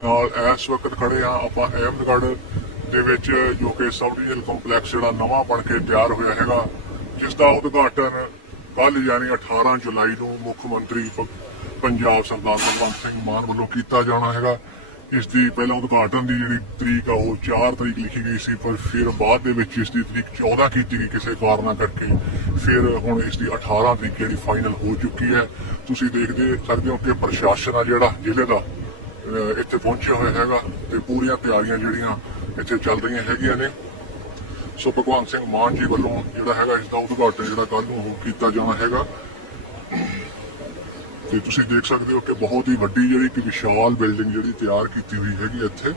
ਨਾਲ ਇਸ ਵਕਤ ਖੜੇ ਆ ਆਪਾਂ ਅਹਿਮਦਗੜ੍ਹ ਦੇ ਵਿੱਚ, ਜੋ ਕਿ ਸਬ ਡਿਵੀਜ਼ਨ ਕੰਪਲੈਕਸ ਜਿਹੜਾ ਨਵਾਂ ਬਣ ਕੇ ਤਿਆਰ ਹੋਇਆ ਹੈਗਾ, ਜਿਸ ਦਾ ਉਦਘਾਟਨ ਕੱਲ ਯਾਨੀ 18 ਜੁਲਾਈ ਨੂੰ ਮੁੱਖ ਮੰਤਰੀ ਪੰਜਾਬ ਸਰਦਾਰ ਭਗਵੰਤ ਸਿੰਘ ਮਾਨ ਵੱਲੋਂ ਕੀਤਾ ਜਾਣਾ ਹੈਗਾ। ਇਸ ਦੀ ਪਹਿਲਾਂ ਉਦਘਾਟਨ ਦੀ ਜਿਹੜੀ ਤਰੀਕ ਆ, ਉਹ 4 ਤਰੀਕ ਲਿਖੀ ਗਈ ਸੀ, ਪਰ ਫਿਰ ਬਾਅਦ ਦੇ ਵਿੱਚ ਇਸ ਦੀ ਤਰੀਕ 14 ਕੀਤੀ ਗਈ ਕਿਸੇ ਕਾਰਨਾਂ ਕਰਕੇ। ਫਿਰ ਹੁਣ ਇਸ ਦੀ 18 ਤਰੀਕ ਜਿਹੜੀ ਫਾਈਨਲ ਹੋ ਚੁੱਕੀ ਹੈ। ਤੁਸੀਂ ਦੇਖਦੇ ਸਕਦੇ ਹੋ ਕਿ ਪ੍ਰਸ਼ਾਸਨ ਆ ਜਿਹੜਾ ਜ਼ਿਲ੍ਹੇ ਦਾ ਇੱਥੇ ਪਹੁੰਚਿਆ ਹੋਇਆ ਹੈਗਾ ਤੇ ਪੂਰੀਆਂ ਤਿਆਰੀਆਂ ਜਿਹੜੀਆਂ ਇੱਥੇ ਚੱਲ ਰਹੀਆਂ ਹੈਗੀਆਂ ਨੇ। ਸੋ ਭਗਵੰਤ ਸਿੰਘ ਮਾਨ ਜੀ ਵੱਲੋਂ ਜਿਹੜਾ ਹੈਗਾ ਇਸ ਦਾ ਉਦਘਾਟਨ ਜਿਹੜਾ ਕੱਲ ਨੂੰ ਉਹ ਕੀਤਾ ਜਾਣਾ ਹੈਗਾ। ਤੇ ਤੁਸੀਂ ਦੇਖ ਸਕਦੇ ਹੋ ਕਿ ਬਹੁਤ ਹੀ ਵੱਡੀ ਜਿਹੜੀ ਕਿ ਵਿਸ਼ਾਲ ਬਿਲਡਿੰਗ ਜਿਹੜੀ ਤਿਆਰ ਕੀਤੀ ਹੋਈ ਹੈਗੀ ਇੱਥੇ।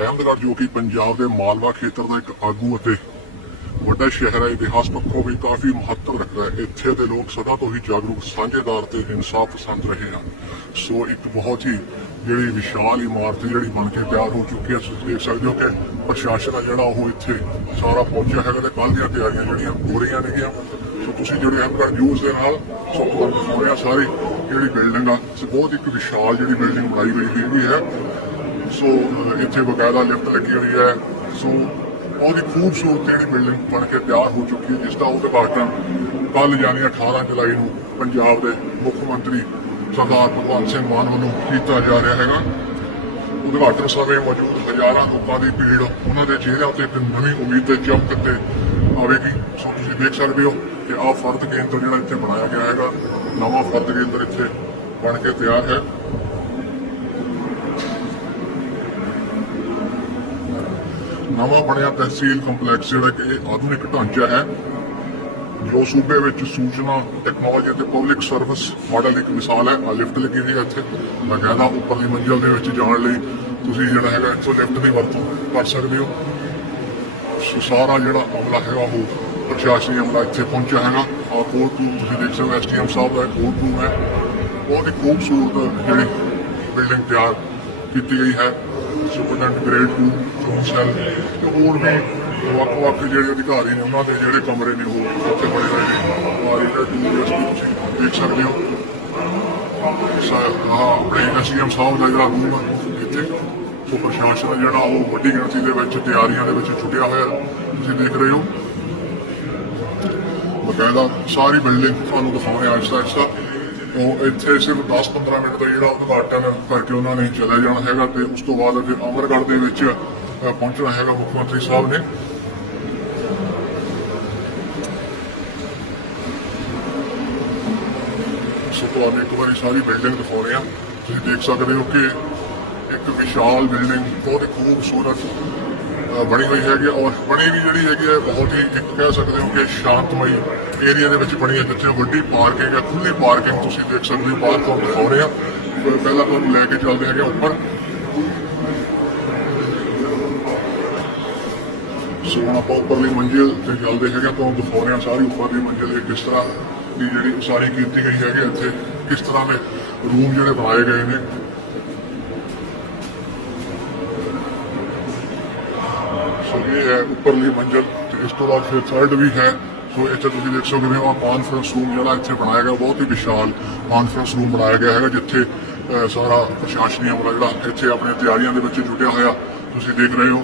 ਅਹਿਮਦਗੜ੍ਹ ਜੋ ਕਿ ਪੰਜਾਬ ਦੇ ਮਾਲਵਾ ਖੇਤਰ ਦਾ ਇੱਕ ਆਗੂ ਅਤੇ ਵੱਡਾ ਸ਼ਹਿਰ ਹੈ, ਇਤਿਹਾਸ ਪੱਖੋਂ ਵੀ ਕਾਫੀ ਮਹੱਤਵ ਰੱਖਦਾ ਹੈ। ਇੱਥੇ ਦੇ ਲੋਕ ਸਦਾ ਤੋਂ ਹੀ ਜਾਗਰੂਕ, ਸਾਂਝੇਦਾਰ ਤੇ ਇਨਸਾਫ ਪਸੰਦ ਰਹੇ ਹਨ। ਸੋ ਇੱਕ ਬਹੁਤ ਹੀ ਜਿਹੜੀ ਵਿਸ਼ਾਲ ਇਮਾਰਤ ਜਿਹੜੀ ਬਣ ਕੇ ਤਿਆਰ ਹੋ ਚੁੱਕੀ ਹੈ, ਤੁਸੀਂ ਦੇਖ ਸਕਦੇ ਹੋ ਕਿ ਪ੍ਰਸ਼ਾਸਨ ਆ ਜਿਹੜਾ ਉਹ ਇੱਥੇ ਸਾਰਾ ਪਹੁੰਚਿਆ ਹੈਗਾ ਤੇ ਕੱਲ੍ਹ ਦੀਆਂ ਤਿਆਰੀਆਂ ਜਿਹੜੀਆਂ ਹੋ ਰਹੀਆਂ ਨੇਗੀਆਂ। ਸੋ ਤੁਸੀਂ ਜਿਹੜੇ ਅਹਿਮਦਗੜ੍ਹ ਨਿਊਜ਼ ਦੇ ਨਾਲ ਸੋ ਤੁਹਾਨੂੰ ਰਿਹਾ ਸਾਰੀ ਜਿਹੜੀ ਬਿਲਡਿੰਗ ਆ ਸੋ ਬਹੁਤ ਇੱਕ ਵਿਸ਼ਾਲ ਜਿਹੜੀ ਬਿਲਡਿੰਗ ਬਣਾਈ ਗਈ ਹੈਗੀ ਹੈ। ਸੋ ਇੱਥੇ ਬਕਾਇਦਾ ਲਿਫਟ ਲੱਗੀ ਹੋਈ ਹੈ। ਸੋ ਉਹਦੀ ਖੂਬਸੂਰਤ ਜਿਹੜੀ ਬਿਲਡਿੰਗ ਬਣ ਕੇ ਤਿਆਰ ਹੋ ਚੁੱਕੀ ਹੈ, ਜਿਸ ਦਾ ਉਦਘਾਟਨ ਕੱਲ ਯਾਨੀ 18 ਜੁਲਾਈ ਨੂੰ ਪੰਜਾਬ ਦੇ ਮੁੱਖ ਮੰਤਰੀ ਸਰਦਾਰ ਭਗਵੰਤ ਸਿੰਘ ਮਾਨ ਵੱਲੋਂ ਕੀਤਾ ਜਾ ਰਿਹਾ ਹੈਗਾ। ਉਦਘਾਟਨ ਸਮੇਂ ਮੌਜੂਦ ਹਜ਼ਾਰਾਂ ਲੋਕਾਂ ਦੀ ਭੀੜ ਉਹਨਾਂ ਦੇ ਚਿਹਰਿਆਂ ਤੇ ਇੱਕ ਨਵੀਂ ਉਮੀਦ ਤੇ ਚਮਕ ਤੇ ਆਵੇਗੀ। ਸੋ ਤੁਸੀਂ ਦੇਖ ਸਕਦੇ ਹੋ ਕਿ ਆਹ ਫਰਦ ਕੇਂਦਰ ਜਿਹੜਾ ਇੱਥੇ ਬਣਾਇਆ ਗਿਆ ਹੈਗਾ, ਨਵਾਂ ਫਰਦ ਕੇਂਦਰ ਇੱਥੇ ਬਣ ਕੇ ਤਿਆਰ ਹੈ। ਨਵਾਂ ਬਣਿਆ ਤਹਿਸੀਲ ਕੰਪਲੈਕਸ ਜਿਹੜਾ ਕਿ ਇਹ ਆਧੁਨਿਕ ਢਾਂਚਾ ਹੈ, ਜੋ ਸੂਬੇ ਵਿੱਚ ਸੂਚਨਾ ਟੈਕਨੋਲੋਜੀ ਅਤੇ ਪਬਲਿਕ ਸਰਵਿਸ ਮਾਡਲ ਇੱਕ ਮਿਸਾਲ ਹੈ। ਆ ਲਿਫਟ ਲੱਗੀ ਹੋਈ ਹੈ ਇੱਥੇ। ਬਕਾਇਦਾ ਉੱਪਰਲੀ ਮੰਜ਼ਿਲ ਦੇ ਵਿੱਚ ਜਾਣ ਲਈ ਤੁਸੀਂ ਜਿਹੜਾ ਹੈਗਾ ਇੱਥੋਂ ਲਿਫਟ ਦੀ ਵਰਤੋਂ ਕਰ ਸਕਦੇ ਹੋ। ਸੋ ਸਾਰਾ ਜਿਹੜਾ ਅਮਲਾ ਹੈਗਾ ਉਹ ਪ੍ਰਸ਼ਾਸਨੀ ਅਮਲਾ ਇੱਥੇ ਪਹੁੰਚਿਆ ਹੈਗਾ ਆ ਕੋਰਟ ਰੂਮ ਤੁਸੀਂ ਦੇਖ ਸਕਦੇ ਹੋ ਐਸਟੀਐਮ ਸਾਹਿਬ ਦਾ ਕੋਰਟ ਰੂਮ ਹੈ। ਬਹੁਤ ਹੀ ਖੂਬਸੂਰਤ ਜਿਹੜੀ ਬਿਲਡਿੰਗ ਤਿਆਰ ਕੀਤੀ ਗਈ ਹੈ। ਸੁਪਰਡੈਂਟ ਗ੍ਰੇਡ 2 ਜ਼ੋਨ ਤੇ ਹੋਰ ਵੀ ਵੱਖ-ਵੱਖ ਜਿਹੜੇ ਅਧਿਕਾਰੀ ਨੇ ਉਹਨਾਂ ਦੇ ਜਿਹੜੇ ਕਮਰੇ ਨੇ ਉਹ ਉੱਥੇ ਬਣੇ ਹੋਏ ਨੇ। ਆ ਜਿਹੜਾ ਟੂਰਿਸਟ ਤੁਸੀਂ ਦੇਖ ਸਕਦੇ ਹੋ। ਸਾ- ਆਪਣੇ ਐਸਡੀਐਮ ਸਾਹਿਬ ਦਾ ਜਿਹੜਾ ਰੂਮ ਇੱਥੇ ਉਹ ਪ੍ਰਸ਼ਾਸਨ ਜਿਹੜਾ ਉਹ ਵੱਡੀ ਗਿਣਤੀ ਦੇ ਵਿੱਚ ਤਿਆਰੀਆਂ ਦੇ ਵਿੱਚ ਛੁੱਟਿਆ ਹੋਇਆ ਤੁਸੀਂ ਦੇਖ ਰਹੇ ਹੋ। ਬਕਾਇਦਾ ਸਾਰੀ ਬਿਲਡਿੰਗ ਤੁਹਾਨੂੰ ਦਿਖਾਉਣੇ ਆ ਆਹਿਸਤਾ ਉਹ ਇੱਥੇ ਸਿਰਫ 10-15 ਮਿੰਟ ਦਾ ਜਿਹੜਾ ਉਦਘਾਟਨ ਕਰਕੇ ਉਹਨਾਂ ਨੇ ਚਲੇ ਜਾਣਾ ਹੈਗਾ ਤੇ ਉਸ ਤੋਂ ਬਾਅਦ ਅਮਰਗੜ੍ਹ ਦੇ ਵਿੱਚ ਪਹੁੰਚਣਾ ਹੈਗਾ ਮੁੱਖ ਮੰਤਰੀ ਸਾਹਿਬ ਨੇ ਸੋ ਤੁਹਾਨੂੰ ਇੱਕ ਵਾਰੀ ਸਾਰੀ ਬਿਲਡਿੰਗ ਦਿਖਾਉਣੇ ਆ ਤੁਸੀਂ ਦੇਖ ਸਕਦੇ ਹੋ ਕਿ ਇੱਕ ਵਿਸ਼ਾਲ ਬਿਲਡਿੰਗ ਬਹੁਤ ਹੀ ਖੂਬਸੂਰਤ ਬਣੀ ਹੋਈ ਹੈਗੀ ਔਰ ਬਣੀ ਵੀ ਜਿਹੜੀ ਹੈਗੀ ਹੈ ਬਹੁਤ ਹੀ ਇੱਕ ਕਹਿ ਸਕਦੇ ਹੋ ਕਿ ਸ਼ਾਂਤਮਈ ਏਰੀਆ ਦੇ ਵਿੱਚ ਬਣੀ ਹੈ ਜਿੱਥੇ ਵੱਡੀ ਪਾਰਕਿੰਗ ਹੈ ਖੁੱਲੀ ਪਾਰਕਿੰਗ ਤੁਸੀਂ ਦੇਖ ਸਕਦੇ ਹੋ ਬਾਹਰ ਤੁਹਾਨੂੰ ਦਿਖਾ ਰਹੇ ਆ ਪਹਿਲਾਂ ਤੁਹਾਨੂੰ ਲੈ ਕੇ ਚੱਲਦੇ ਹੈਗੇ ਉੱਪਰ ਸੋ ਹੁਣ ਆਪਾਂ ਉੱਪਰਲੀ ਮੰਜ਼ਿਲ ਤੇ ਚੱਲਦੇ ਹੈਗੇ ਤੁਹਾਨੂੰ ਦਿਖਾ ਰਹੇ ਆ ਸਾਰੀ ਉੱਪਰਲੀ ਮੰਜ਼ਿਲ ਇਹ ਕਿਸ ਤਰ੍ਹਾਂ ਦੀ ਜਿਹੜੀ ਉਸਾਰੀ ਕੀਤੀ ਗਈ ਹੈਗੀ ਇੱਥੇ ਕਿਸ ਤਰ੍ਹਾਂ ਦੇ ਰੂਮ ਜਿਹੜੇ ਬਣਾਏ ਗਏ ਨੇ। ਸੋ ਇਹ ਹੈ ਉੱਪਰਲੀ ਮੰਜ਼ਿਲ ਤੇ ਇਸ ਤੋਂ ਬਾਅਦ ਫਿਰ ਥਰਡ ਵੀ ਹੈ। ਸੋ ਇੱਥੇ ਤੁਸੀਂ ਦੇਖ ਸਕਦੇ ਹੋ ਕਾਨਫਰੰਸ ਰੂਮ ਜਿਹੜਾ ਇੱਥੇ ਬਣਾਇਆ ਗਿਆ, ਬਹੁਤ ਹੀ ਵਿਸ਼ਾਲ ਕਾਨਫਰੰਸ ਰੂਮ ਬਣਾਇਆ ਗਿਆ ਹੈਗਾ, ਜਿੱਥੇ ਸਾਰਾ ਪ੍ਰਸ਼ਾਸਨੀ ਅਮਲਾ ਜਿਹੜਾ ਇੱਥੇ ਆਪਣੀਆਂ ਤਿਆਰੀਆਂ ਦੇ ਵਿੱਚ ਜੁਟਿਆ ਹੋਇਆ ਤੁਸੀਂ ਦੇਖ ਰਹੇ ਹੋ।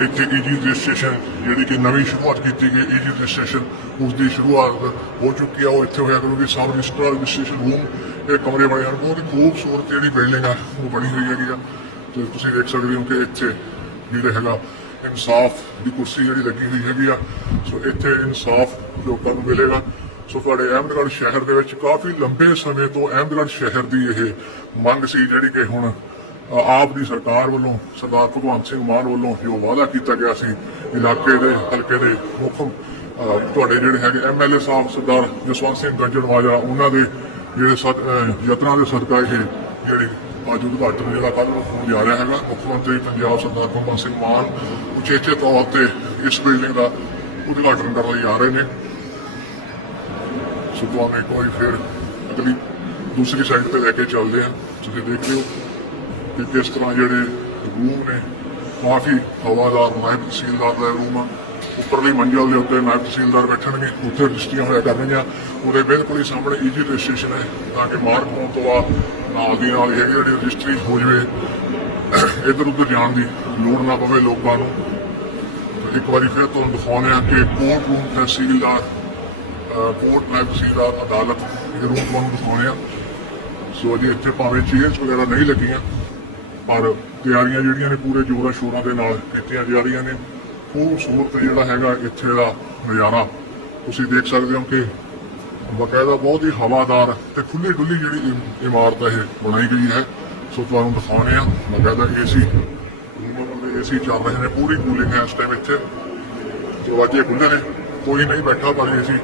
ਇੱਥੇ ਈਜੀ ਰਜਿਸਟ੍ਰੇਸ਼ਨ ਜਿਹੜੀ ਕਿ ਨਵੀਂ ਸ਼ੁਰੂਆਤ ਕੀਤੀ ਗਈ ਈਜੀ ਰਜਿਸਟ੍ਰੇਸ਼ਨ ਉਸ ਦੀ ਸ਼ੁਰੂਆਤ ਹੋ ਚੁੱਕੀ ਆ। ਉਹ ਇੱਥੇ ਹੋਇਆ ਕਰੂਗੀ, ਸਬ ਰਜਿਸਟਰ ਰਜਿਸਟ੍ਰੇਸ਼ਨ ਰੂਮ, ਇਹ ਕਮਰੇ ਬਣੇ ਹਨ। ਬਹੁਤ ਹੀ ਖੂਬਸੂਰਤ ਜਿਹੜੀ ਬਿਲਡਿੰਗ ਆ, ਉਹ ਬਣੀ ਹੋਈ ਹੈਗੀ ਆ। ਤੇ ਤੁਸੀਂ ਦੇਖ ਸਕਦੇ ਹੋ ਕਿ ਇੱਥੇ ਜਿਹੜੇ ਹੈਗਾ ਇਨਸਾਫ ਦੀ ਕੁਰਸੀ ਜਿਹੜੀ ਲੱਗੀ ਹੋਈ ਹੈਗੀ ਆ। ਸੋ ਇੱਥੇ ਇਨਸਾਫ ਲੋਕਾਂ ਨੂੰ ਮਿਲੇਗਾ। ਸੋ ਤੁਹਾਡੇ ਅਹਿਮਦਗੜ੍ਹ ਸ਼ਹਿਰ ਦੇ ਵਿੱਚ ਕਾਫੀ ਲੰਬੇ ਸਮੇਂ ਤੋਂ ਅਹਿਮਦਗੜ੍ਹ ਸ਼ਹਿਰ ਦੀ ਇਹ ਮੰਗ ਸੀ ਜਿਹੜੀ ਕਿ ਹੁਣ ਆਪ ਦੀ ਸਰਕਾਰ ਵੱਲੋਂ ਸਰਦਾਰ ਭਗਵੰਤ ਸਿੰਘ ਮਾਨ ਵੱਲੋਂ ਜੋ ਵਾਅਦਾ ਕੀਤਾ ਗਿਆ ਸੀ, ਇਲਾਕੇ ਦੇ, ਹਲਕੇ ਦੇ ਮੁੱਖ ਤੁਹਾਡੇ ਜਿਹੜੇ ਹੈਗੇ ਐਮਐਲਏ ਸਾਹਿਬ ਸਰਦਾਰ ਜਸਵੰਤ ਸਿੰਘ ਗੰਜੜਵਾਜਾ ਉਹਨਾਂ ਦੇ ਜਿਹੜੇ ਯਤਨਾਂ ਦੇ ਸਦਕਾ ਇਹ ਜਿਹੜੀ ਅੱਜ ਉਦਘਾਟਨ ਜਿਹੜਾ ਕੱਲ ਨੂੰ ਜਾ ਰਿਹਾ ਹੈਗਾ, ਮੁੱਖ ਮੰਤਰੀ ਪੰਜਾਬ ਸਰਦਾਰ ਭਗਵੰਤ ਸਿੰਘ ਮਾਨ ਉਚੇਚੇ ਤੌਰ ਤੇ ਇਸ ਬਿਲਡਿੰਗ ਦਾ ਉਦਘਾਟਨ ਕਰਨ ਲਈ ਆ ਰਹੇ ਨੇ। ਸੋ ਤੁਹਾਨੂੰ ਇੱਕ ਵਾਰੀ ਫਿਰ ਅਗਲੀ ਦੂਸਰੀ ਸਾਈਡ ਤੇ ਲੈ ਕੇ ਚੱਲਦੇ ਹਾਂ ਤੁਸੀਂ ਦੇਖ ਰਹੇ ਹੋ ਕਿ ਕਿਸ ਤਰ੍ਹਾਂ ਜਿਹੜੇ ਰੂਮ ਨੇ, ਕਾਫੀ ਹਵਾਦਾਰ ਨਾਇਬ ਤਹਿਸੀਲਦਾਰ ਦਾ ਰੂਮ ਆ। ਉੱਪਰਲੀ ਮੰਜ਼ਲ ਦੇ ਉੱਤੇ ਨਾਇਬ ਤਹਿਸੀਲਦਾਰ ਬੈਠਣਗੇ, ਉੱਥੇ ਰਜਿਸਟਰੀਆਂ ਹੋਇਆ ਕਰਨਗੀਆਂ। ਉਹਦੇ ਬਿਲਕੁਲ ਹੀ ਸਾਹਮਣੇ ਈਜੀ ਰਜਿਸਟ੍ਰੇਸ਼ਨ ਹੈ, ਤਾਂ ਕਿ ਮਾਰਕ ਹੋਣ ਤੋਂ ਬਾਅਦ ਨਾਲ ਦੀ ਨਾਲ ਹੀ ਜਿਹੜੀ ਰਜਿਸਟਰੀ ਹੋ ਜਵੇ, ਇੱਧਰ ਉੱਧਰ ਜਾਣ ਦੀ ਲੋੜ ਨਾ ਪਵੇ ਲੋਕਾਂ ਨੂੰ। ਇੱਕ ਵਾਰੀ ਫਿਰ ਤੁਹਾਨੂੰ ਦਿਖਾਉਂਦੇ ਹਾਂ ਕਿ ਕੋਰਟ ਰੂਮ ਤਹਿਸੀਲਦਾਰ ਕੋਰਟ ਨਾਇਬ ਤਹਿਸੀਲਦਾਰ ਅਦਾਲਤ, ਇਹ ਰੂਮ ਤੁਹਾਨੂੰ ਦਿਖਾਉਂਦੇ ਆ ਸੋ ਜੀ, ਇੱਥੇ ਭਾਵੇਂ ਚੇਅਰਸ ਵਗੈਰਾ ਨਹੀਂ ਲੱਗੀਆਂ। ਪਰ ਤਿਆਰੀਆਂ ਜਿਹੜੀਆਂ ਨੇ ਪੂਰੇ ਜੋਰਾਂ ਸ਼ੋਰਾਂ ਦੇ ਨਾਲ ਕੀਤੀਆਂ ਜਾ ਰਹੀਆਂ ਨੇ। ਖੂਬਸੂਰਤ ਜਿਹੜਾ ਹੈਗਾ ਇੱਥੇ ਦਾ ਨਜ਼ਾਰਾ, ਤੁਸੀਂ ਦੇਖ ਸਕਦੇ ਹੋ ਕਿ ਬਕਾਇਦਾ ਬਹੁਤ ਹੀ ਹਵਾਦਾਰ ਤੇ ਖੁੱਲੀ ਡੁੱਲੀ ਜਿਹੜੀ ਇਮ- ਇਮਾਰਤ ਇਹ ਬਣਾਈ ਗਈ ਹੈ। ਸੋ ਤੁਹਾਨੂੰ ਦਿਖਾਉਂਦੇ ਆ ਬਕਾਇਦਾ ਏਸੀ, ਰੂਮਾਂ ਦੇ ਏਸੀ ਚੱਲ ਰਹੇ ਨੇ, ਪੂਰੀ ਕੂਲਿੰਗ ਹੈ ਇਸ ਟਾਈਮ ਇੱਥੇ। ਦਰਵਾਜ਼ੇ ਖੁੱਲ੍ਹੇ ਨੇ, ਕੋਈ ਨਹੀਂ ਬੈਠਾ, ਪਰ ਏਸੀ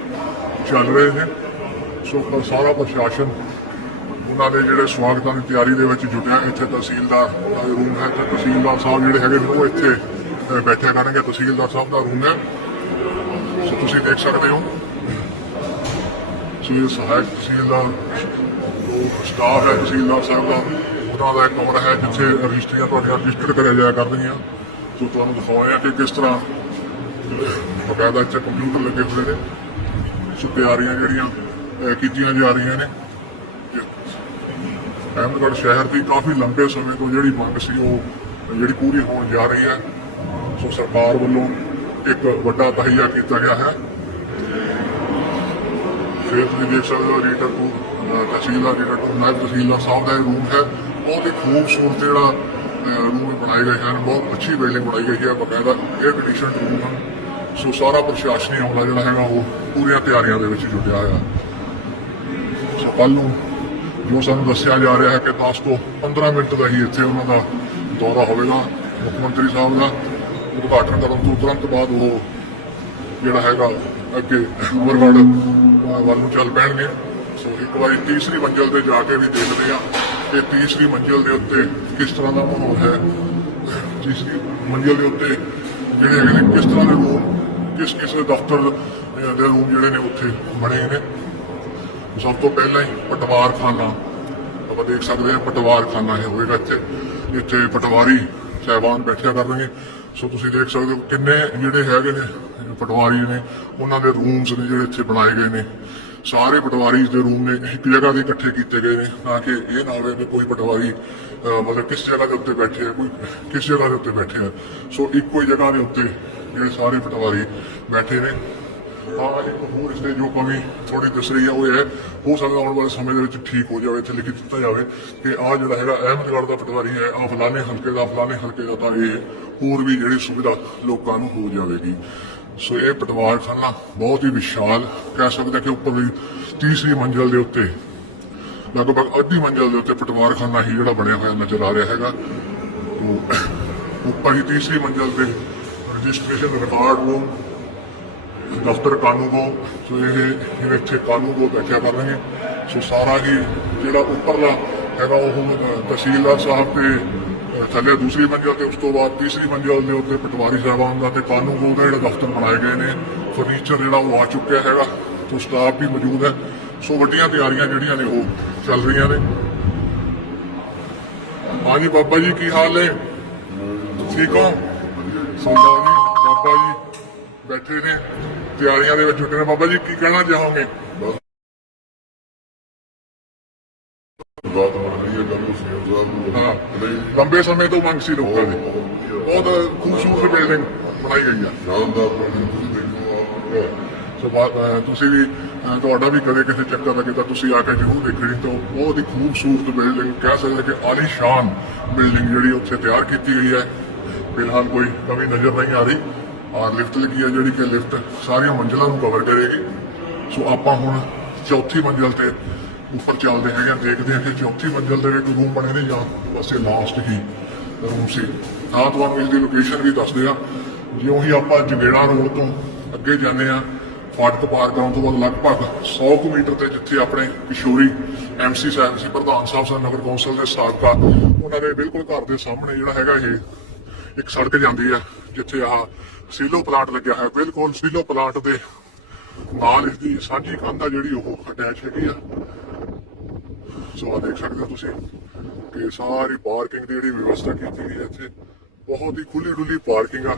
ਚੱਲ ਰਹੇ ਨੇ। ਸੋ ਸਾਰਾ ਪ੍ਰਸ਼ਾਸਨ ਉਹਨਾਂ ਦੇ ਜਿਹੜੇ ਸਵਾਗਤਾਂ ਦੀ ਤਿਆਰੀ ਦੇ ਵਿੱਚ ਜੁਟਿਆ ਇੱਥੇ ਤਹਿਸੀਲਦਾਰ ਦਾ ਰੂਮ ਹੈ ਤੇ ਤਹਿਸੀਲਦਾਰ ਸਾਹਿਬ ਜਿਹੜੇ ਹੈਗੇ ਨੇ ਉਹ ਇੱਥੇ ਅਹ, ਬੈਠਿਆ ਕਰਨਗੇ ਤਹਿਸੀਲਦਾਰ ਸਾਹਿਬ ਦਾ ਰੂਮ ਹੈ। ਸੋ ਤੁਸੀਂ ਦੇਖ ਸਕਦੇ ਹੋ। ਸੋ ਸਹਾਇਕ ਤਹਿਸੀਲਦਾਰ ਉਹ ਸਟਾਫ ਹੈ ਤਹਿਸੀਲਦਾਰ ਸਾਹਿਬ ਦਾ ਉਹਨਾਂ ਦਾ ਇੱਕ ਕਮਰਾ ਹੈ ਜਿੱਥੇ ਰਜਿਸਟਰੀਆਂ ਤੁਹਾਡੀਆਂ ਰਜਿਸਟਰ ਕਰਿਆ ਜਾਇਆ ਕਰਦੀਆਂ ਸੋ ਤੁਹਾਨੂੰ ਦਿਖਾਉਂਦੇ ਆ ਕਿ ਕਿਸ ਤਰ੍ਹਾਂ ਬਕਾਇਦਾ ਇੱਥੇ ਕੰਪਿਊਟਰ ਲੱਗੇ ਹੋਏ ਨੇ। ਸੋ ਤਿਆਰੀਆਂ ਜਿਹੜੀਆਂ ਕੀਤੀਆਂ ਜਾ ਰਹੀਆਂ ਨੇ। ਅਹਿਮਦਗੜ੍ਹ ਸ਼ਹਿਰ ਦੀ ਕਾਫੀ ਲੰਬੇ ਸਮੇਂ ਤੋਂ ਜਿਹੜੀ ਮੰਗ ਸੀ, ਉਹ ਜਿਹੜੀ ਪੂਰੀ ਹੋਣ ਜਾ ਰਹੀ ਹੈ। ਸੋ ਸਰਕਾਰ ਵੱਲੋਂ ਇੱਕ ਵੱਡਾ ਤਹਈਆ ਕੀਤਾ ਗਿਆ ਹੈ। ਫਿਰ ਤੁਸੀਂ ਦੇਖ ਸਕਦੇ ਹੋ ਰੀਟਰ ਟੂ ਤਹਿਸੀਲਦਾਰ ਰੀਟਰ ਟੂ, ਨਾਇਬ ਤਹਿਸੀਲਦਾਰ ਸਾਹਿਬ ਦਾ ਇਹ ਰੂਮ ਹੈ। ਬਹੁਤ ਹੀ ਖੂਬਸੂਰਤ ਜਿਹੜਾ ਰੂਮ ਬਣਾਏ ਗਏ ਹਨ। ਬਹੁਤ ਅੱਛੀ ਬਿਲਡਿੰਗ ਬਣਾਈ ਗਈ ਹੈ, ਬਕਾਇਦਾ 에ਅਰ ਕੰਡੀਸ਼ਨ ਰੂਮ ਹਨ ਸੋ ਸਾਰਾ ਪ੍ਰਸ਼ਾਸਨੀ ਅਮਲਾ ਜਿਹੜਾ ਹੈਗਾ, ਉਹ ਪੂਰੀਆਂ ਤਿਆਰੀਆਂ ਦੇ ਵਿੱਚ ਜੁਟਿਆ ਹੋਇਆ। ਸੋ ਕੱਲ ਨੂੰ ਜੋ ਸਾਨੂੰ ਦੱਸਿਆ ਜਾ ਰਿਹਾ ਹੈ ਕਿ 10 ਤੋਂ 15 ਮਿੰਟ ਦਾ ਹੀ ਇੱਥੇ ਉਹਨਾਂ ਦਾ ਦੌਰਾ ਹੋਵੇਗਾ, ਮੁੱਖ ਮੰਤਰੀ ਸਾਹਿਬ ਦਾ। ਉਦਘਾਟਨ ਕਰਨ ਤੋਂ ਤੁਰੰਤ ਬਾਅਦ ਉਹ ਜਿਹੜਾ ਹੈਗਾ ਅੱਗੇ ਅਮਰਗੜ੍ਹ ਵੱਲ ਨੂੰ ਚੱਲ ਪੈਣਗੇ। ਸੋ ਇੱਕ ਵਾਰੀ ਤੀਸਰੀ ਮੰਜ਼ਲ ਤੇ ਜਾ ਕੇ ਵੀ ਦੇਖਦੇ ਆ ਕਿ ਤੀਸਰੀ ਮੰਜ਼ਲ ਦੇ ਉੱਤੇ ਕਿਸ ਤਰ੍ਹਾਂ ਦਾ ਮਾਹੌਲ ਹੈ। ਤੀਸਰੀ ਮੰਜ਼ਲ ਦੇ ਉੱਤੇ ਜਿਹੜੇ ਹੈਗੇ ਨੇ, ਕਿਸ ਤਰ੍ਹਾਂ ਦੇ ਰੂਮ ਕਿਸ ਕਿਸ ਦਫ਼ਤਰ ਦੇ ਰੂਮ ਜਿਹੜੇ ਨੇ ਉੱਥੇ ਬਣੇ ਨੇ। ਸਭ ਤੋਂ ਪਹਿਲਾਂ ਹੀ ਪਟਵਾਰ ਖਾਨਾ ਆਪਾਂ ਦੇਖ ਸਕਦੇ ਹਾਂ ਪਟਵਾਰਖਾਨਾ ਹੈ ਹੋਏਗਾ ਇੱਥੇ। ਇੱਥੇ ਪਟਵਾਰੀ ਸਹਿਬਾਨ ਬੈਠਿਆ ਕਰਨਗੇ। ਸੋ ਤੁਸੀਂ ਦੇਖ ਸਕਦੇ ਹੋ ਕਿੰਨੇ ਜਿਹੜੇ ਹੈਗੇ ਨੇ, ਪਟਵਾਰੀ ਨੇ, ਉਹਨਾਂ ਦੇ ਰੂਮਸ ਨੇ ਜਿਹੜੇ ਇੱਥੇ ਬਣਾਏ ਗਏ ਨੇ। ਸਾਰੇ ਪਟਵਾਰੀ ਦੇ ਰੂਮ ਨੇ, ਇੱਕ ਜਗ੍ਹਾ ਤੇ ਇਕੱਠੇ ਕੀਤੇ ਗਏ ਨੇ ਤਾਂ ਕਿ ਇਹ ਨਾ ਹੋਵੇ ਕਿ ਕੋਈ ਪਟਵਾਰੀ ਮਤਲਬ ਕਿਸ ਜਗ੍ਹਾ ਦੇ ਉੱਤੇ ਬੈਠੇ ਆ, ਕੋਈ ਕਿਸ ਜਗ੍ਹਾ ਦੇ ਉੱਤੇ ਬੈਠੇ ਆ। ਸੋ ਇੱਕੋ ਹੀ ਜਗ੍ਹਾ ਦੇ ਉੱਤੇ ਜਿਹੜੇ ਸਾਰੇ ਪਟਵਾਰੀ ਬੈਠੇ ਨੇ। ਹਾਂ, ਇੱਕ ਹੋਰ ਇਸ ਤੇ ਜੋ ਕਮੀ ਥੋੜੀ ਦਿਸ ਰਹੀ ਹੈ ਉਹ ਇਹ ਹੈ, ਹੋ ਸਕਦਾ ਆਉਣ ਵਾਲੇ ਸਮੇਂ ਦੇ ਵਿੱਚ ਠੀਕ ਹੋ ਜਾਵੇ, ਇੱਥੇ ਲਿਖਿਤ ਦਿੱਤਾ ਜਾਵੇ ਕਿ ਆ ਜਿਹੜਾ ਹੈਗਾ ਅਹਿਮਦਗੜ੍ਹ ਦਾ ਪਟਵਾਰੀ ਹੈ ਆ ਫਲਾਣੇ ਹਲਕੇ ਦਾ, ਫਲਾਣੇ ਹਲਕੇ ਦਾ ਤਾਂ ਇਹ ਹੋਰ ਵੀ ਜਿਹੜੀ ਸੁਵਿਧਾ ਲੋਕਾਂ ਨੂੰ ਹੋ ਜਾਵੇਗੀ। ਸੋ ਇਹ ਪਟਵਾਰਖਾਨਾ ਬਹੁਤ ਹੀ ਵਿਸ਼ਾਲ, ਕਹਿ ਸਕਦੇ ਹਾਂ ਕਿ ਉੱਪਰ ਵੀ ਤੀਸਰੀ ਮੰਜ਼ਲ ਦੇ ਉੱਤੇ, ਲਗਭਗ ਅੱਧੀ ਮੰਜ਼ਲ ਦੇ ਉੱਤੇ ਪਟਵਾਰਖਾਨਾ ਹੀ ਜਿਹੜਾ ਬਣਿਆ ਹੋਇਆ ਨਜ਼ਰ ਆ ਰਿਹਾ ਹੈਗਾ। ਤੋ, ਉੱਪਰ ਹੀ ਤੀਸਰੀ ਮੰਜ਼ਲ ਤੇ ਰਜਿਸਟ੍ਰੇਸ਼ਨ ਰਿਕਾਰਡ ਰੂਮ ਦਫ਼ਤਰ ਕਾਨੂੰਗੋ ਸੋ ਇਹ ਇਹ ਇੱਥੇ ਕਾਨੂੰਗੋ ਬੈਠਿਆ ਕਰਨਗੇ ਸੋ ਸਾਰਾ ਹੀ ਜਿਹੜਾ ਉੱਪਰਲਾ ਹੈਗਾ ਉਹ ਤਹਿਸੀਲਦਾਰ ਸਾਹਿਬ ਤੇ ਥੱਲੇ ਦੂਸਰੀ ਮੰਜ਼ਿਲ ਤੇ ਉਸ ਤੋਂ ਬਾਅਦ ਤੀਸਰੀ ਮੰਜ਼ਿਲ ਦੇ ਉੱਤੇ ਪਟਵਾਰੀ ਸਾਹਿਬਾਨ ਦਾ ਤੇ ਕਾਨੂੰਗੋ ਦਾ ਜਿਹੜਾ ਦਫ਼ਤਰ ਬਣਾਏ ਗਏ ਨੇ ਫਰਨੀਚਰ ਜਿਹੜਾ ਉਹ ਆ ਚੁੱਕਿਆ ਹੈਗਾ ਤੋਂ ਸਟਾਫ ਵੀ ਮੌਜੂਦ ਹੈ। ਸੋ ਵੱਡੀਆਂ ਤਿਆਰੀਆਂ ਜਿਹੜੀਆਂ ਨੇ ਉਹ ਚੱਲ ਰਹੀਆਂ ਨੇ। ਹਾਂਜੀ ਬਾਬਾ ਜੀ ਕੀ ਹਾਲ ਨੇ? ਠੀਕ ਹੋ? ਸੋ ਬਾਬਾ ਜੀ। ਬੈਠੇ ਨੇ। ਤਿਆਰੀਆਂ ਦੇ ਵਿੱਚ ਜੁਟੇ ਨੇ। ਬਾਬਾ ਜੀ ਕੀ ਕਹਿਣਾ ਚਾਹੋਗੇ? ਗੱਲ ਸਾਹਿਬ ਨੂੰ ਲੰਬੇ ਸਮੇਂ ਤੋਂ ਮੰਗ ਸੀ ਲੋਕਾਂ ਦੀ। ਬਹੁਤ ਖੂਬਸੂਰਤ ਬਿਲਡਿੰਗ ਬਣਾਈ ਗਈ ਆ। ਸ਼ਾਨਦਾਰ ਬਣੀ ਤੁਸੀਂ ਦੇਖੋ ਸੋ ਤੁਸੀਂ ਵੀ ਤੁਹਾਡਾ ਵੀ ਕਦੇ ਕਿਸੇ ਚੱਕਰ ਲੱਗੇ ਤਾਂ ਤੁਸੀਂ ਆ ਕੇ ਜ਼ਰੂਰ ਦੇਖਣੀ। ਤਾਂ ਬਹੁਤ ਹੀ ਖੂਬਸੂਰਤ ਬਿਲਡਿੰਗ ਕਹਿ ਸਕਦੇ ਕਿ ਆਲੀਸ਼ਾਨ ਬਿਲਡਿੰਗ ਜਿਹੜੀ ਉੱਥੇ ਤਿਆਰ ਕੀਤੀ ਗਈ ਹੈ। ਫਿਲਹਾਲ ਕੋਈ ਕਮੀ ਨਜ਼ਰ ਨਹੀਂ ਆ ਰਹੀ। ਔਰ ਲਿਫਟ ਲੱਗੀ ਹੈ ਜਿਹੜੀ ਕਿ ਲਿਫਟ ਸਾਰੀਆਂ ਮੰਜ਼ਿਲਾਂ ਨੂੰ ਕਵਰ ਕਰੇਗੀ। ਸੋ ਆਪਾਂ ਹੁਣ ਚੌਥੀ ਮੰਜ਼ਿਲ ਤੇ ਉੱਪਰ ਚੱਲਦੇ ਹੈਗੇ ਹਾਂ ਦੇਖਦੇ ਹਾਂ ਕਿ ਚੌਥੀ ਮੰਜ਼ਿਲ ਦੇ ਵਿੱਚ ਰੂਮ ਬਣੇ ਨੇ ਜਾਂ ਬਸੇ ਲਾਸਟ ਹੀ ਰੂਮ ਸੀ। ਤਾਂ ਤੁਹਾਨੂੰ ਇਸ ਦੀ ਲੋਕੇਸ਼ਨ ਵੀ ਦੱਸਦੇ ਆ ਜਿਉਂ ਹੀ ਆਪਾਂ ਜਗੇੜਾ ਰੋਡ ਤੋਂ ਅੱਗੇ ਜਾਂਦੇ ਆ ਫਾਟਕ ਪਾਰ ਕਰਨ ਤੋਂ ਬਾਅਦ ਲਗਭਗ 100 ਕੁ ਮੀਟਰ ਤੇ ਜਿੱਥੇ ਆਪਣੇ ਕਿਸ਼ੋਰੀ ਐਮਸੀ ਸਾਹਿਬ ਸੀ, ਪ੍ਰਧਾਨ ਸਾਹਿਬ, ਸਨ, ਨਗਰ ਕੌਂਸਲ ਦੇ ਸਾਬਕਾ, ਉਹਨਾਂ ਦੇ ਬਿਲਕੁਲ ਘਰ ਦੇ ਸਾਹਮਣੇ ਜਿਹੜਾ ਹੈਗਾ ਇਹ ਇੱਕ ਸੜਕ ਜਾਂਦੀ ਹੈ ਜਿੱਥੇ ਆਹ ਸੀਲੋ ਪਲਾਂਟ ਲੱਗਿਆ ਹੈ ਬਿਲਕੁਲ ਸੀਲੋ ਪਲਾਂਟ ਦੇ ਨਾਲ ਇਸ ਦੀ ਸਾਂਝੀ ਕੰਧ ਆ ਜਿਹੜੀ ਉਹ ਅਟੈਚ ਹੈਗੀ ਆ। ਸੋ ਆ ਦੇਖ ਸਕਦੇ ਹੋ ਤੁਸੀਂ ਕਿ ਸਾਰੀ ਪਾਰਕਿੰਗ ਦੀ ਜਿਹੜੀ ਵਿਵਸਥਾ ਕੀਤੀ ਗਈ ਹੈ ਇੱਥੇ, ਬਹੁਤ ਹੀ ਖੁੱਲੀ ਡੁੱਲੀ ਪਾਰਕਿੰਗ ਆ।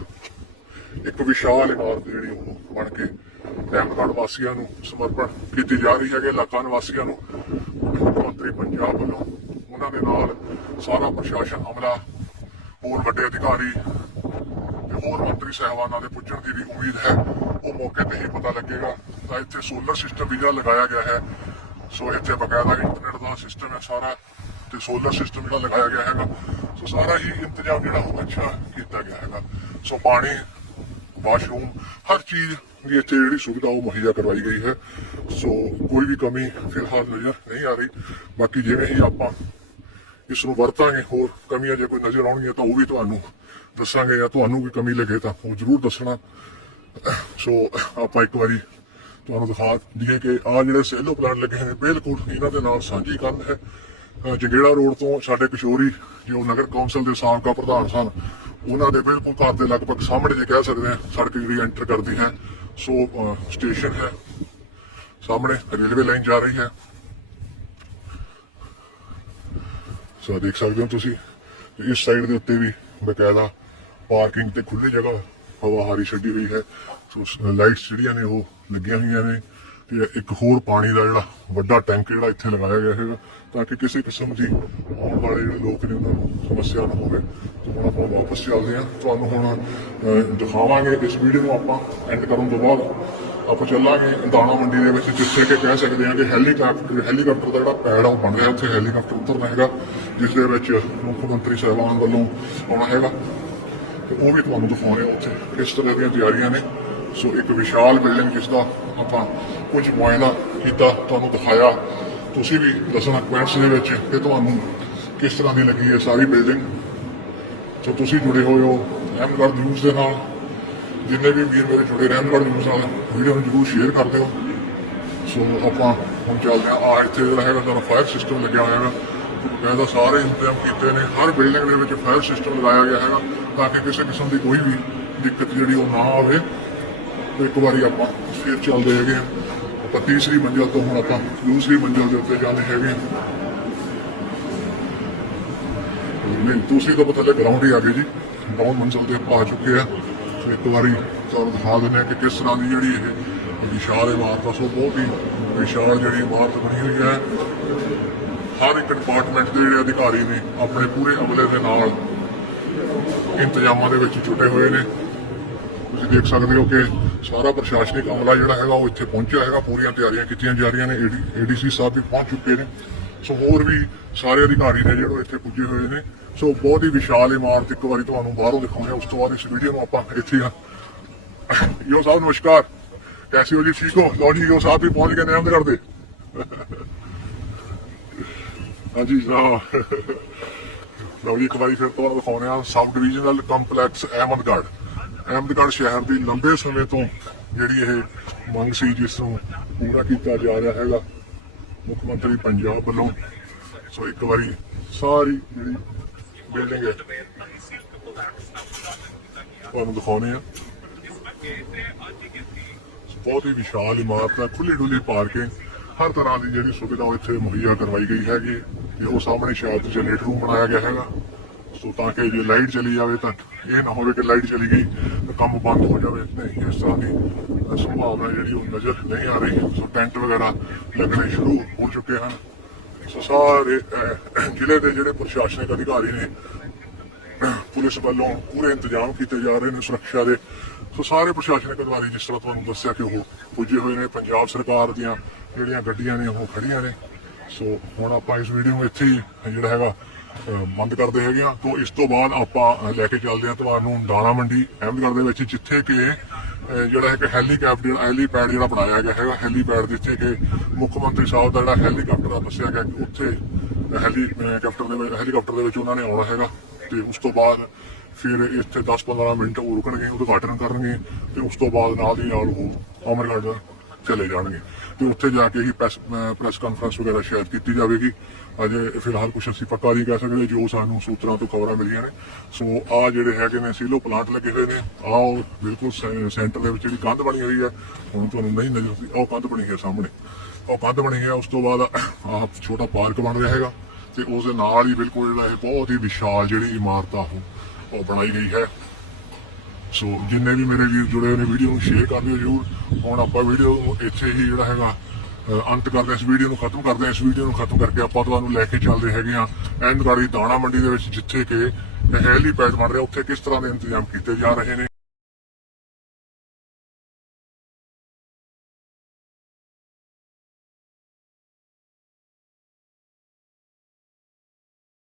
ਇੱਕ ਵਿਸ਼ਾਲ ਇਮਾਰਤ ਜਿਹੜੀ ਉਹ ਬਣ ਕੇ ਅਹਿਮਦਗੜ੍ਹ ਵਾਸੀਆਂ ਨੂੰ ਸਮਰਪਣ ਕੀਤੀ ਜਾ ਰਹੀ ਹੈ ਕਿ ਇਲਾਕਾ ਨਿਵਾਸੀਆਂ ਨੂੰ। ਮੁੱਖ ਮੰਤਰੀ ਪੰਜਾਬ ਵੱਲੋਂ ਉਹਨਾਂ ਦੇ ਨਾਲ ਸਾਰਾ ਪ੍ਰਸ਼ਾਸਨ, ਅਮਲਾ ਹੋਰ ਵੱਡੇ ਅਧਿਕਾਰੀ ਤੇ ਹੋਰ ਮੰਤਰੀ ਸਾਹਿਬਾਨਾਂ ਦੇ ਪੁੱਜਣ ਦੀ ਵੀ ਉਮੀਦ ਹੈ, ਉਹ ਮੌਕੇ ਤੇ ਹੀ ਪਤਾ ਲੱਗੇਗਾ। ਤਾਂ ਇੱਥੇ ਸੋਲਰ ਸਿਸਟਮ ਵੀ ਜਿਹੜਾ ਲਗਾਇਆ ਗਿਆ ਹੈ, ਸੋ ਇੱਥੇ ਬਕਾਇਦਾ ਇੰਟਰਨੈਟ ਦਾ ਸਿਸਟਮ ਹੈ ਸਾਰਾ ਤੇ ਸੋਲਰ ਸਿਸਟਮ ਜਿਹੜਾ ਲਗਾਇਆ ਗਿਆ ਹੈਗਾ, ਸੋ ਸਾਰਾ ਹੀ ਇੰਤਜ਼ਾਮ ਜਿਹੜਾ ਉਹ ਅੱਛਾ ਕੀਤਾ ਗਿਆ ਹੈਗਾ। ਸੋ ਪਾਣੀ, ਵਾਸ਼ਰੂਮ, ਹਰ ਚੀਜ਼ ਦੀ ਇੱਥੇ ਜਿਹੜੀ ਸੁਵਿਧਾ ਉਹ ਮੁਹੱਈਆ ਕਰਵਾਈ ਗਈ ਹੈ। ਸੋ ਕੋਈ ਵੀ ਕਮੀ ਫਿਲਹਾਲ ਨਜ਼ਰ ਨਹੀਂ ਆ ਰਹੀ, ਬਾਕੀ ਜਿਵੇਂ ਹੀ ਆਪਾਂ ਇਸ ਨੂੰ ਵਰਤਾਂਗੇ, ਹੋਰ ਕਮੀਆਂ ਜੇ ਕੋਈ ਨਜ਼ਰ ਆਉਣਗੀਆਂ ਤਾਂ ਉਹ ਵੀ ਤੁਹਾਨੂੰ ਦੱਸਾਂਗੇ ਜਾਂ ਤੁਹਾਨੂੰ ਵੀ ਕਮੀ ਲੱਗੇ ਤਾਂ ਉਹ ਜ਼ਰੂਰ ਦੱਸਣਾ। ਸੋ ਆਪਾਂ ਇੱਕ ਵਾਰੀ ਤੁਹਾਨੂੰ ਦਿਖਾ ਦਈਏ ਕਿ ਆ ਜਿਹੜੇ ਸੈਲੋ ਪਲਾਂਟ ਲੱਗੇ ਨੇ, ਬਿਲਕੁਲ ਇਹਨਾਂ ਦੇ ਨਾਲ ਸਾਂਝੀ ਕੰਧ ਹੈ। ਜੰਗੇੜਾ ਰੋਡ ਤੋਂ ਸਾਡੇ ਕਿਸ਼ੋਰੀ ਜੋ ਨਗਰ ਕੌਂਸਲ ਦੇ ਸਾਬਕਾ ਪ੍ਰਧਾਨ ਸਨ, ਉਹਨਾਂ ਦੇ ਬਿਲਕੁਲ ਘਰ ਦੇ ਲਗਭਗ ਸਾਹਮਣੇ ਜੇ ਕਹਿ ਸਕਦੇ ਹਾਂ, ਸੜਕ ਜਿਹੜੀ ਐਂਟਰ ਕਰਦੀ ਹੈ। ਸੋ ਸਟੇਸ਼ਨ ਹੈ, ਸਾਹਮਣੇ ਰੇਲਵੇ ਲਾਈਨ ਜਾ ਰਹੀ ਹੈ। ਸੋ ਦੇਖ ਸਕਦੇ ਹੋ ਤੁਸੀਂ। ਇਸ ਸਾਈਡ ਦੇ ਉੱਤੇ ਵੀ ਬਕਾਇਦਾ ਪਾਰਕਿੰਗ ਤੇ ਖੁੱਲੀ ਜਗ੍ਹਾ ਹਵਾ ਹਾਰੀ ਛੱਡੀ ਹੋਈ ਹੈ। ਸੋ ਲਾਈਟਸ ਜਿਹੜੀਆਂ ਨੇ ਉਹ ਲੱਗੀਆਂ ਹੋਈਆਂ ਨੇ ਤੇ ਇੱਕ ਹੋਰ ਪਾਣੀ ਦਾ ਜਿਹੜਾ ਵੱਡਾ ਟੈਂਕ ਜਿਹੜਾ ਇੱਥੇ ਲਗਾਇਆ ਗਿਆ ਹੈਗਾ ਤਾਂ ਕਿ ਕਿਸੇ ਕਿਸਮ ਦੀ ਆਉਣ ਵਾਲੇ ਜਿਹੜੇ ਲੋਕ ਨੇ ਉਹਨਾਂ ਨੂੰ ਸਮੱਸਿਆ ਨਾ ਹੋਵੇ। ਤੇ ਹੁਣ ਆਪਾਂ ਵਾਪਸ ਚੱਲਦੇ ਹਾਂ। ਤੁਹਾਨੂੰ ਹੁਣ ਦਿਖਾਵਾਂਗੇ ਇਸ ਵੀਡੀਓ ਨੂੰ ਆਪਾਂ ਐਂਡ ਕਰਨ ਤੋਂ ਬਾਅਦ। ਆਪਾਂ ਚੱਲਾਂਗੇ ਦਾਣਾ ਮੰਡੀ ਦੇ ਵਿੱਚ ਜਿੱਥੇ ਕਿ ਕਹਿ ਸਕਦੇ ਹਾਂ ਕਿ ਹੈਲੀਕਾਪਟਰ ਹੈਲੀਕਾਪਟਰ ਦਾ ਜਿਹੜਾ ਪੈੜ ਆ ਉਹ ਬਣ ਰਿਹਾ, ਉੱਥੇ ਹੈਲੀਕਾਪਟਰ ਉਤਰਨਾ ਹੈਗਾ, ਜਿਸ ਦੇ ਵਿੱਚ ਮੁੱਖ ਮੰਤਰੀ ਸਾਹਿਬਾਨ ਵੱਲੋਂ ਆਉਣਾ ਹੈਗਾ। ਤੇ ਉਹ ਵੀ ਤੁਹਾਨੂੰ ਦਿਖਾਉਣੇ ਆ ਉੱਥੇ, ਇਸ ਤਰ੍ਹਾਂ ਦੀਆਂ ਤਿਆਰੀਆਂ ਨੇ। ਸੋ ਇੱਕ ਵਿਸ਼ਾਲ ਬਿਲਡਿੰਗ ਜਿਸ ਦਾ ਆਪਾਂ ਕੁਝ ਮੁਆਇਨਾ ਕੀਤਾ, ਤੁਹਾਨੂੰ ਦਿਖਾਇਆ। ਤੁਸੀਂ ਵੀ ਦੱਸਣਾ ਕਮੈਂਟਸ ਦੇ ਵਿੱਚ ਕਿ ਤੁਹਾਨੂੰ ਕਿਸ ਤਰ੍ਹਾਂ ਦੀ ਲੱਗੀ ਹੈ ਸਾਰੀ ਬਿਲਡਿੰਗ। ਸੋ ਤੁਸੀਂ ਜੁੜੇ ਹੋਏ ਹੋ ਅਹਿਮਦਗੜ੍ਹ ਨਿਊਜ਼ ਦੇ ਨਾਲ। ਜਿੰਨੇ ਵੀ ਵੀਰ ਮੇਰੇ ਜੁੜੇ ਰਹਿਮਗੜ੍ਹ ਨਿਊਜ਼ ਨਾਲ, ਵੀਡੀਓ ਨੂੰ ਜਰੂਰ ਸ਼ੇਅਰ ਕਰ ਦਿਓ। ਸੋ ਆਪਾਂ ਹੁਣ ਚੱਲਦੇ ਹਾਂ। ਆ ਇੱਥੇ ਜਿਹੜਾ ਹੈਗਾ ਸਾਡਾ ਫਾਇਰ ਸਿਸਟਮ ਲੱਗਿਆ ਹੋਇਆ ਹੈਗਾ। ਬਕਾਇਦਾ ਸਾਰੇ ਇੰਤਜ਼ਾਮ ਕੀਤੇ ਨੇ। ਹਰ ਬਿਲਡਿੰਗ ਦੇ ਵਿੱਚ ਫਾਇਰ ਸਿਸਟਮ ਲਗਾਇਆ ਗਿਆ ਹੈਗਾ, ਤਾਂ ਕਿ ਕਿਸੇ ਕਿਸਮ ਦੀ ਕੋਈ ਵੀ ਦਿੱਕਤ ਜਿਹੜੀ ਉਹ ਨਾ ਆਵੇ। ਇੱਕ ਵਾਰੀ ਆਪਾਂ ਫਿਰ ਚੱਲਦੇ ਹੈਗੇ ਹਾਂ। ਆਪਾਂ ਤੀਸਰੀ ਮੰਜ਼ਿਲ ਤੋਂ ਹੁਣ ਆਪਾਂ ਦੂਸਰੀ ਮੰਜ਼ਿਲ ਦੇ ਉੱਤੇ ਜਾਂਦੇ ਹੈਗੇ ਹਾਂ। ਨਹੀਂ, ਦੂਸਰੀ ਤੋਂ ਥੱਲੇ ਗਰਾਊਂਡ ਹੀ ਆ ਗਏ ਜੀ। ਗਰਾਊਂਡ ਮੰਜ਼ਿਲ ਤੇ ਆਪਾਂ ਆ ਚੁੱਕੇ ਆ ਸੋ ਇੱਕ ਵਾਰੀ ਤੁਹਾਨੂੰ ਦਿਖਾ ਦਿੰਦੇ ਆ ਕਿ ਕਿਸ ਤਰ੍ਹਾਂ ਦੀ ਜਿਹੜੀ ਇਹ ਵਿਸ਼ਾਲ ਇਮਾਰਤ ਆ, ਸੋ ਬਹੁਤ ਹੀ ਵਿਸ਼ਾਲ ਜਿਹੜੀ ਇਮਾਰਤ ਬਣੀ ਹੋਈ ਹੈ। ਹਰ ਇੱਕ ਡਿਪਾਰਟਮੈਂਟ ਦੇ ਜਿਹੜੇ ਅਧਿਕਾਰੀ ਨੇ ਆਪਣੇ ਪੂਰੇ ਅਮਲੇ ਦੇ ਨਾਲ ਇੰਤਜ਼ਾਮਾਂ ਦੇ ਵਿੱਚ ਜੁਟੇ ਹੋਏ ਨੇ। ਤੁਸੀਂ ਦੇਖ ਸਕਦੇ ਹੋ ਕਿ ਸਾਰਾ ਪ੍ਰਸ਼ਾਸਨਿਕ ਅਮਲਾ ਜਿਹੜਾ ਹੈਗਾ, ਉਹ ਇੱਥੇ ਪਹੁੰਚਿਆ ਹੈਗਾ। ਪੂਰੀਆਂ ਤਿਆਰੀਆਂ ਕੀਤੀਆਂ ਜਾ ਰਹੀਆਂ ਨੇ। ਏਡੀਸੀ ਸਾਹਿਬ ਵੀ ਪਹੁੰਚ ਚੁੱਕੇ ਨੇ। ਸੋ ਹੋਰ ਵੀ ਸਾਰੇ ਅਧਿਕਾਰੀ ਨੇ ਜਿਹੜੇ ਇੱਥੇ ਪੁੱਜੇ ਹੋਏ ਨੇ। ਸੋ ਬਹੁਤ ਹੀ ਵਿਸ਼ਾਲ ਇਮਾਰਤ ਇੱਕ ਵਾਰੀ ਤੁਹਾਨੂੰ ਬਾਹਰੋਂ ਦਿਖਾਉਂਦੇ ਉਸ ਤੋਂ ਬਾਅਦ ਇਸ ਵੀਡੀਓ ਨੂੰ ਆਪਾਂ ਇੱਥੇ ਹੀ ਯੋ ਸਾਹਿਬ ਨਮਸਕਾਰ। ਕੈਸੇ ਹੋ ਜੀ? ਠੀਕ ਹੋ? ਲੋ ਜੀ, ਯੋ ਸਾਹਿਬ ਵੀ ਪਹੁੰਚ ਗਏ ਨੇ ਅਹਿਮਦਗੜ੍ਹ ਦੇ। ਹਾਂਜੀ ਜਨਾਬ ਲਓ ਜੀ, ਇੱਕ ਵਾਰੀ ਫਿਰ ਤੁਹਾਨੂੰ ਦਿਖਾਉਂਦੇ ਹਾਂ, sub divisional complex Ahmedgarh. Ahmedgarh ਸ਼ਹਿਰ ਦੀ ਲੰਬੇ ਸਮੇਂ ਤੋਂ ਜਿਹੜੀ ਇਹ ਮੰਗ ਸੀ, ਜਿਸ ਨੂੰ ਪੂਰਾ ਕੀਤਾ ਜਾ ਰਿਹਾ ਹੈਗਾ, ਮੁੱਖ ਮੰਤਰੀ ਪੰਜਾਬ ਵੱਲੋਂ। ਸੋ ਇੱਕ ਵਾਰੀ ਸਾਰੀ ਜਿਹੜੀ ਬਿਲਡਿੰਗ ਹੈ। ਤੁਹਾਨੂੰ ਦਿਖਾਉਣੇ ਆ। ਬਹੁਤ ਹੀ ਵਿਸ਼ਾਲ ਇਮਾਰਤ ਹੈ ਖੁੱਲੀ ਡੁੱਲੀ ਪਾਰਕਿੰਗ, ਹਰ ਤਰ੍ਹਾਂ ਦੀ ਜਿਹੜੀ ਸੁਵਿਧਾ ਇੱਥੇ ਮੁਹੱਈਆ ਕਰਵਾਈ ਗਈ ਹੈਗੀ। ਤੇ ਉਹ ਸਾਹਮਣੇ ਸ਼ਾਇਦ ਜਨਰੇਟਰ ਰੂਮ ਬਣਾਇਆ ਗਿਆ ਹੈਗਾ। ਸੋ ਤਾਂ ਕਿ ਜੇ ਲਾਈਟ ਚਲੀ ਜਾਵੇ ਤਾਂ ਇਹ ਨਾ ਹੋਵੇ ਕਿ ਲਾਈਟ ਚਲੀ ਗਈ, ਤਾਂ ਕੰਮ ਬੰਦ ਹੋ ਜਾਵੇ। ਨਹੀਂ, ਇਸ ਤਰ੍ਹਾਂ ਦੀ ਸੰਭਾਵਨਾ ਜਿਹੜੀ ਉਹ ਨਜ਼ਰ ਨਹੀਂ ਆ ਰਹੀ। ਸੋ ਟੈਂਟ ਵਗੈਰਾ ਲੱਗਣੇ ਸ਼ੁਰੂ ਹੋ ਚੁੱਕੇ ਹਨ। ਸੋ ਸਾਰੇ ਜ਼ਿਲ੍ਹੇ ਦੇ ਜਿਹੜੇ ਪ੍ਰਸ਼ਾਸਨਿਕ ਅਧਿਕਾਰੀ ਨੇ ਪੁਲਿਸ ਵੱਲੋਂ ਪੂਰੇ ਇੰਤਜ਼ਾਮ ਕੀਤੇ ਜਾ ਰਹੇ ਨੇ ਸੁਰੱਖਿਆ ਦੇ। ਸੋ ਸਾਰੇ ਪ੍ਰਸ਼ਾਸਨਿਕ ਅਧਿਕਾਰੀ ਜਿਸ ਤਰ੍ਹਾਂ ਤੁਹਾਨੂੰ ਦੱਸਿਆ ਕਿ ਉਹ ਪੁੱਜੇ ਹੋਏ ਨੇ ਪੰਜਾਬ ਸਰਕਾਰ ਦੀਆਂ ਜਿਹੜੀਆਂ ਗੱਡੀਆਂ ਨੇ ਉਹ ਖੜੀਆਂ ਨੇ। ਸੋ ਹੁਣ ਆਪਾਂ ਇਸ ਵੀਡੀਓ ਨੂੰ ਇੱਥੇ ਜਿਹੜਾ ਹੈਗਾ ਅਹ, ਬੰਦ ਕਰਦੇ ਹੈਗੇ ਆ ਤੋਂ ਇਸ ਤੋਂ ਬਾਅਦ ਆਪਾਂ ਲੈ ਕੇ ਚੱਲਦੇ ਆ ਤੁਹਾਨੂੰ ਦਾਣਾ ਮੰਡੀ ਅਹਿਮਦਗੜ੍ਹ ਦੇ ਵਿੱਚ ਜਿੱਥੇ ਕਿ ਜਿਹੜਾ ਇੱਕ ਹੈਲੀਕਾਪਟਰ ਹੈਲੀਪੈਡ ਜਿਹੜਾ ਬਣਾਇਆ ਗਿਆ ਹੈਗਾ, ਹੈਲੀਪੈਡ ਜਿੱਥੇ ਕਿ ਮੁੱਖ ਮੰਤਰੀ ਸਾਹਿਬ ਦਾ ਜਿਹੜਾ ਹੈਲੀਕਾਪਟਰ ਦਾ ਦੱਸਿਆ ਗਿਆ ਕਿ ਉੱਥੇ ਹੈਲੀਕਾਪਟਰ ਦੇ ਵਿੱਚ, ਹੈਲੀਕਾਪਟਰ ਦੇ ਵਿੱਚ ਉਹਨਾਂ ਨੇ ਆਉਣਾ ਹੈਗਾ ਤੇ ਉਸ ਤੋਂ ਬਾਅਦ ਫਿਰ ਇੱਥੇ 10-15 ਮਿੰਟ ਉਹ ਰੁਕਣਗੇ ਉਦਘਾਟਨ ਕਰਨਗੇ ਤੇ ਉਸ ਤੋਂ ਬਾਅਦ ਨਾਲ ਹੀ ਨਾਲ ਉਹ ਅਮਰਗੜ੍ਹ ਚਲੇ ਜਾਣਗੇ। ਤੇ ਉੱਥੇ ਜਾ ਕੇ ਹੀ ਪ੍ਰੈਸ ਕਾਨਫਰੰਸ ਵਗੈਰਾ ਸ਼ਾਇਦ ਕੀਤੀ ਜਾਵੇਗੀ। ਅਜੇ ਫਿਲਹਾਲ ਕੁਝ ਅਸੀਂ ਪੱਕਾ ਨਹੀਂ ਕਹਿ ਸਕਦੇ, ਜੋ ਸਾਨੂੰ ਸੂਤਰਾਂ ਤੋਂ ਖਬਰਾਂ ਮਿਲੀਆਂ ਨੇ। ਸੋ ਆ ਜਿਹੜੇ ਹੈਗੇ ਨੇ ਸੀਲੋ ਪਲਾਂਟ ਲੱਗੇ ਹੋਏ ਨੇ। ਆਹ ਬਿਲਕੁਲ ਸੈਂਟਰ ਦੇ ਵਿੱਚ ਜਿਹੜੀ ਕੰਧ ਬਣੀ ਹੋਈ ਹੈ, ਹੁਣ ਤੁਹਾਨੂੰ ਨਹੀਂ ਨਜ਼ਰ ਆਉਂਦੀ। ਉਹ ਕੰਧ ਬਣੀ ਹੈ ਸਾਹਮਣੇ। ਉਹ ਕੰਧ ਬਣੀ ਹੈ, ਉਸ ਤੋਂ ਬਾਅਦ ਆਹ ਛੋਟਾ ਪਾਰਕ ਬਣ ਰਿਹਾ ਹੈਗਾ। ਤੇ ਉਸ ਦੇ ਨਾਲ ਹੀ ਬਿਲਕੁਲ ਜਿਹੜਾ ਇਹ ਬਹੁਤ ਹੀ ਵਿਸ਼ਾਲ ਜਿਹੜੀ ਇਮਾਰਤ ਆ ਉਹ ਬਣਾਈ ਗਈ ਹੈ। ਸੋ ਜਿੰਨੇ ਵੀ ਮੇਰੇ ਵੀਰ ਜੁੜੇ ਹੋਏ ਨੇ ਵੀਡੀਓ ਨੂੰ ਸ਼ੇਅਰ ਕਰ ਦਿਓ ਜਰੂਰ। ਹੁਣ ਆਪਾਂ ਵੀਡੀਓ ਨੂੰ ਇੱਥੇ ਹੀ ਜਿਹੜਾ ਹੈਗਾ ਅੰਤ ਕਰਦੇ ਹਾਂ। ਇਸ ਵੀਡੀਓ ਨੂੰ ਖਤਮ ਕਰਦੇ ਹਾਂ। ਇਸ ਵੀਡੀਓ ਨੂੰ ਖਤਮ ਕਰਕੇ ਆਪਾਂ ਤੁਹਾਨੂੰ ਲੈ ਕੇ ਚੱਲਦੇ ਹੈਗੇ ਆ ਐਨਗਾੜੀ ਦਾਣਾ ਮੰਡੀ ਦੇ ਵਿੱਚ, ਜਿੱਥੇ ਕਿ ਹੈਲੀਪੈਡ ਬਣ ਰਿਹਾ। ਉੱਥੇ ਕਿਸ ਤਰ੍ਹਾਂ ਦੇ ਇੰਤਜ਼ਾਮ ਕੀਤੇ ਜਾ ਰਹੇ ਨੇ?